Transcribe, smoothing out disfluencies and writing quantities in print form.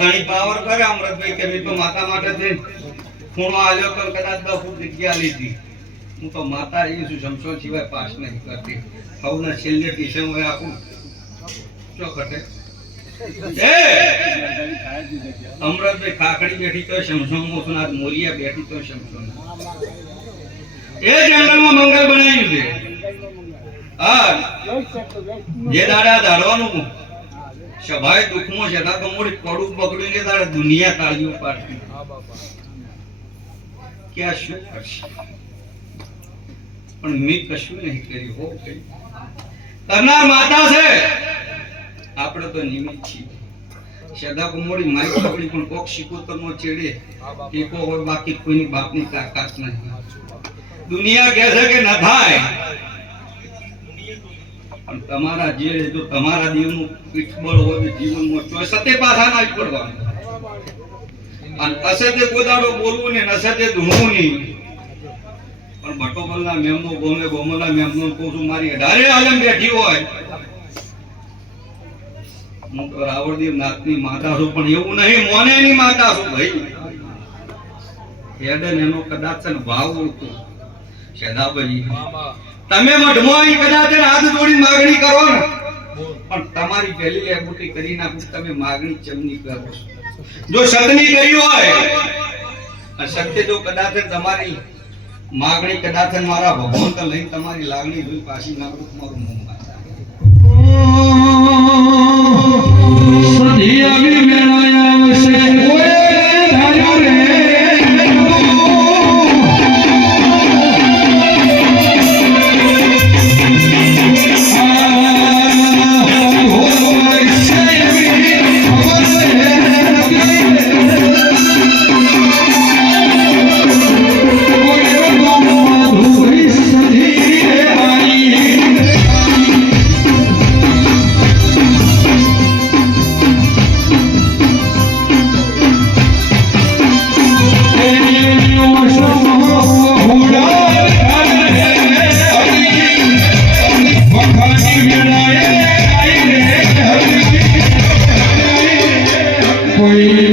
ઘણી પાવર કરે અમૃતભાઈ કે તો માતા માટે થઈને ખૂણો આલ્યો તો કદાચ 10 ફૂટ જગ્યા લીધી. હું તો માતા એ છું, શમશો સિવાય પાસ નહીં કરતી. હવના છેલ્લે ટીશન હોય આપું શું ઘટે. અમૃતભાઈ ખાખડી બેઠી તો શમશો મોસનાથ, મોરિયા બેઠી તો શમશો. એ જંગલમાં મંગળ બનાવ્યું છે. હા, જે દાડા દાડવાનું સભાએ દુઃખમાં જતા તો મોડી પડું પકડીને તારે દુનિયા તાળીઓ પાડતી. ક્યાં શું કરશે? પણ મેં કશું નહીં કર્યું. હો કરનાર માતા છે, આપણે તો નિમિત્ત છીએ. સદા કુમોડી મારી પકડી પણ કોક શિકોતરનો ચેડે ટેકો હોય, બાકી કોઈની બાપની તાકાત નહીં. દુનિયા કહે છે કે ન થાય, પણ તમારા જે જો તમારા દેવનું પીઠબળ હોય જીવનમાં તો સતે પાછા ના પડવાનું. અને અસતે ગોદાડો બોલવું ને નસતે ધૂણવું નહીં. પણ ભટોબલના મેમનો ગોમે ગોમલા મેમનો કોસું મારી 18 આલમ બેઠી હોય. હું તો રાવળદેવ નાથની માતા છું, પણ એવું નહીં મોનેની માતા છું ભાઈ. હેડન એનો કદાચ ભાવ હતો શેદાભાઈ. તમે મઢમોઈ કદાચ હાથ જોડી માગણી કરો ને, પણ તમારી પહેલી લેબુટી કરી નાખું. તમે માગણી ચમની કરો છો. જો સતની કરી હોય અને સત્ય જો કદાચ તમારી માગણી કદાચ મારા ભગવાન લઈને તમારી લાગણી જોઈ પાછી નાખું, તમારું મોં માતા સધી આવી મેળાયા છે. ઓય ધાર્યો રે કોઈ